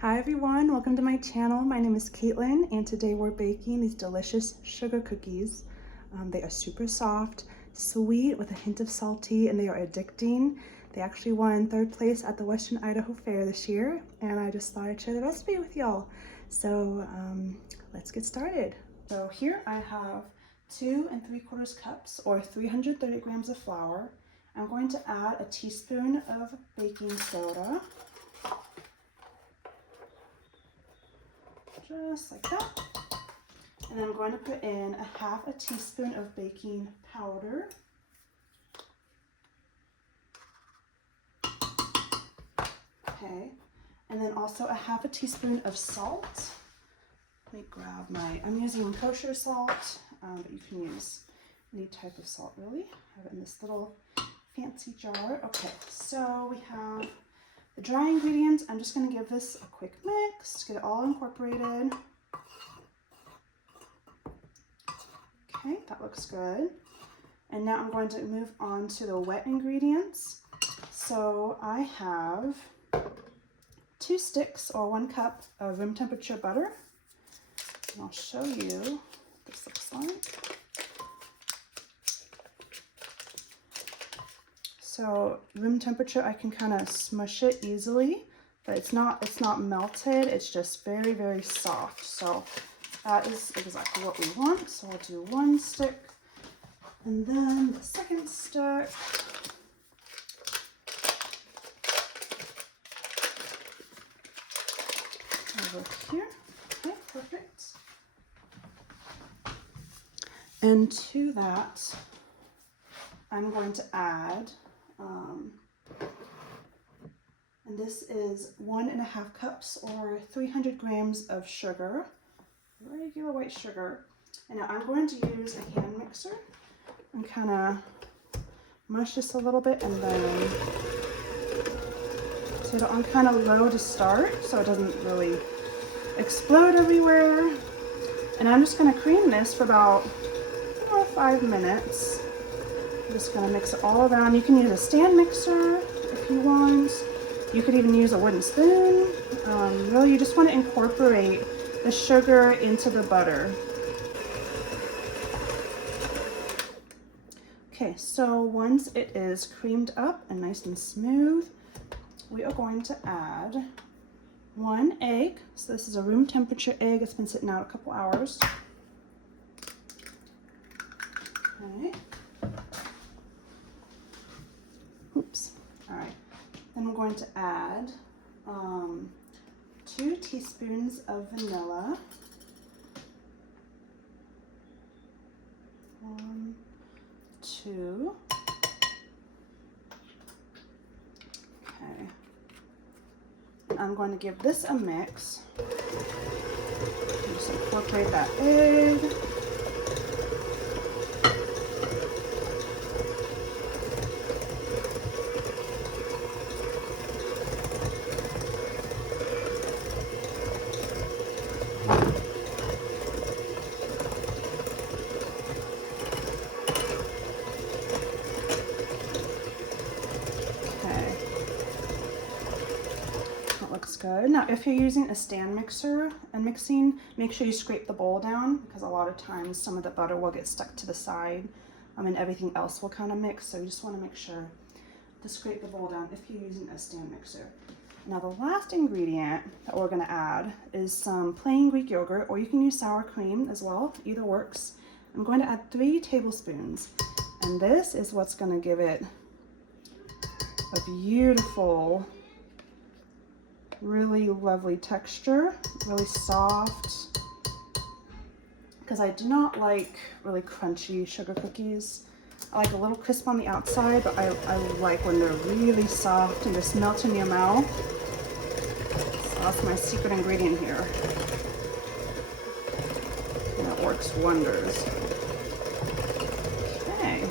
Hi everyone, welcome to my channel. My name is Caitlin and today we're baking these delicious sugar cookies. They are super soft, sweet with a hint of salty, and they are addicting. They actually won 3rd place at the Western Idaho Fair this year, and I just thought I'd share the recipe with y'all. So let's get started. So here I have 2 3/4 cups or 330 grams of flour. I'm going to add a teaspoon of baking soda. Just like that. And then I'm going to put in a 1/2 teaspoon of baking powder. Okay. And then also a 1/2 teaspoon of salt. Let me grab I'm using kosher salt, but you can use any type of salt really. I have it in this little fancy jar. Okay, so we have the dry ingredients. I'm just going to give this a quick mix to get it all incorporated. Okay, that looks good. And now I'm going to move on to the wet ingredients. So I have 2 sticks or 1 cup of room temperature butter. And I'll show you what this looks like. So room temperature, I can kind of smush it easily, but it's not melted. It's just very, very soft. So that is exactly what we want. So we'll do 1 stick, and then the second stick. Over here. Okay, perfect. And to that, I'm going to add, and this is 1.5 cups or 300 grams of sugar, regular white sugar. And now I'm going to use a hand mixer and kind of mush this a little bit, and then set it on kind of low to start so it doesn't really explode everywhere. And I'm just going to cream this for about 4 or 5 minutes. I'm just going to mix it all around. You can use a stand mixer if you want. You could even use a wooden spoon. Really, you just want to incorporate the sugar into the butter. Okay, so once it is creamed up and nice and smooth, we are going to add 1 egg. So this is a room temperature egg. It's been sitting out a couple hours. Okay. Oops. All right. Then we're going to add 2 teaspoons of vanilla. 1, 2. Okay. And I'm going to give this a mix. Just incorporate that egg. Looks good. Now if you're using a stand mixer and mixing, make sure you scrape the bowl down, because a lot of times some of the butter will get stuck to the side, and everything else will kind of mix. So you just want to make sure to scrape the bowl down if you're using a stand mixer. Now the last ingredient that we're going to add is some plain Greek yogurt, or you can use sour cream as well, either works. I'm going to add 3 tablespoons, and this is what's going to give it a beautiful, really lovely texture, really soft, because I do not like really crunchy sugar cookies. I like a little crisp on the outside, but I like when they're really soft and just melt in your mouth. So that's my secret ingredient here. And it works wonders. Okay.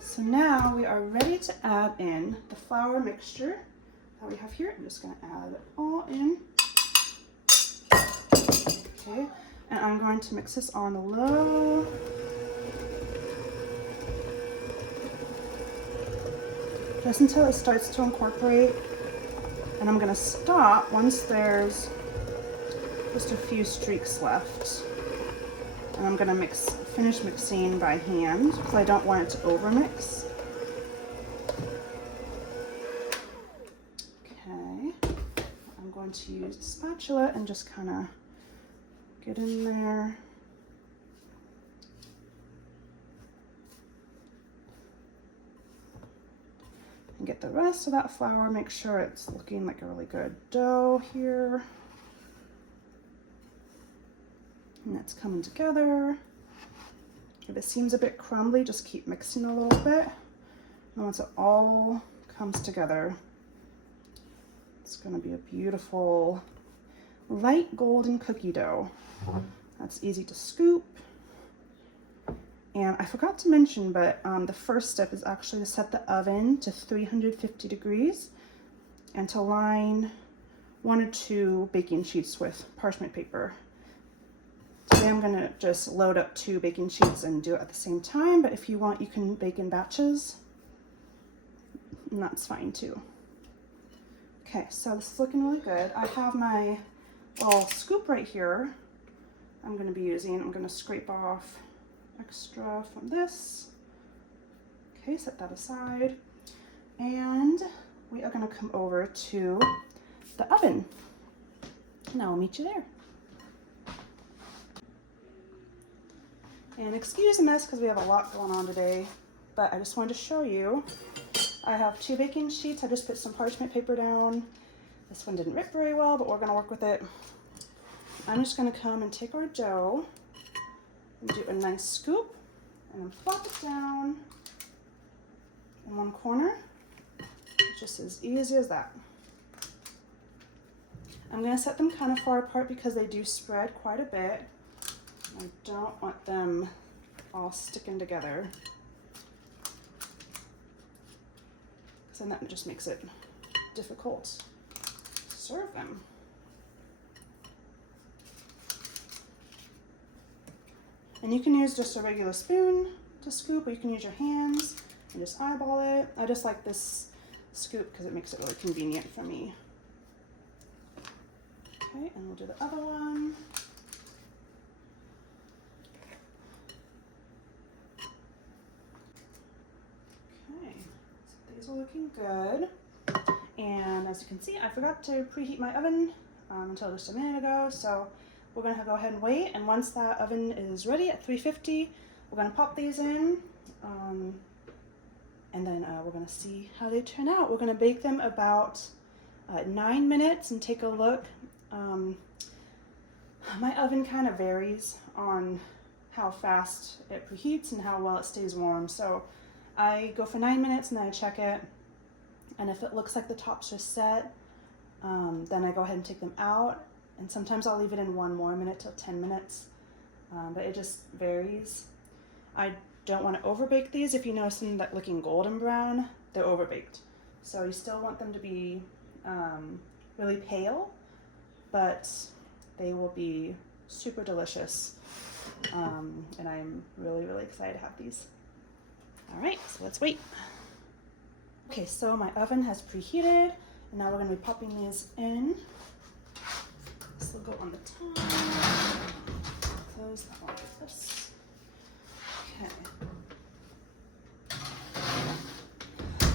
So now we are ready to add in the flour mixture that we have here. I'm just going to add it all in. Okay, and I'm going to mix this on low. Just until it starts to incorporate And I'm gonna stop once there's just a few streaks left. And I'm gonna finish mixing by hand because I don't want it to over mix. Okay, I'm going to use a spatula and just kind of get in there. And get the rest of that flour, make sure it's looking like a really good dough here. And it's coming together. If it seems a bit crumbly, just keep mixing a little bit. And once it all comes together, it's gonna be a beautiful light golden cookie dough. That's easy to scoop. And I forgot to mention, but the first step is actually to set the oven to 350 degrees and to line 1 or 2 baking sheets with parchment paper. Today I'm gonna just load up 2 baking sheets and do it at the same time, but if you want, you can bake in batches, and that's fine too. Okay, so this is looking really good. I have my little scoop right here I'm gonna be using. I'm gonna scrape off extra from this. Okay, set that aside. And we are gonna come over to the oven. And I'll meet you there. And excuse the mess because we have a lot going on today, but I just wanted to show you. I have 2 baking sheets. I just put some parchment paper down. This one didn't rip very well, but we're gonna work with it. I'm just gonna come and take our dough and do a nice scoop and then plop it down in one corner. It's just as easy as that. I'm gonna set them kind of far apart because they do spread quite a bit. I don't want them all sticking together, because then that just makes it difficult to serve them. And you can use just a regular spoon to scoop, or you can use your hands and just eyeball it. I just like this scoop because it makes it really convenient for me. Okay, and we'll do the other one. Okay, so these are looking good. And as you can see, I forgot to preheat my oven until just a minute ago, so we're gonna go ahead and wait, and once that oven is ready at 350, we're gonna pop these in, and then we're gonna see how they turn out. We're gonna bake them about 9 minutes and take a look. My oven kind of varies on how fast it preheats and how well it stays warm, so I go for 9 minutes and then I check it, and if it looks like the top's just set, then I go ahead and take them out. And sometimes I'll leave it in 1 more minute till 10 minutes, but it just varies. I don't want to overbake these. If you notice them that looking golden brown, they're overbaked. So you still want them to be really pale, but they will be super delicious. And I'm really, really excited to have these. All right, so let's wait. Okay, so my oven has preheated, and now we're going to be popping these in. This will go on the top. Close that one like this. Okay.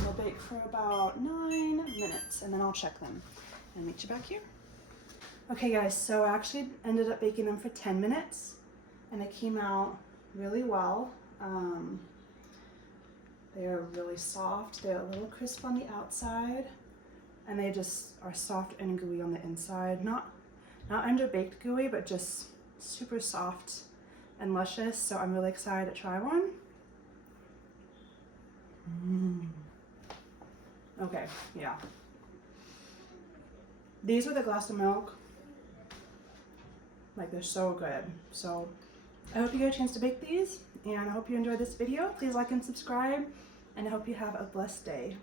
We'll bake for about 9 minutes, and then I'll check them and meet you back here. Okay guys, so I actually ended up baking them for 10 minutes, and they came out really well. They're really soft. They're a little crisp on the outside, and they just are soft and gooey on the inside. Not underbaked gooey, but just super soft and luscious. So I'm really excited to try one. Okay, yeah. These with a glass of milk, like, they're so good. So I hope you get a chance to bake these, and I hope you enjoyed this video. Please like and subscribe, and I hope you have a blessed day.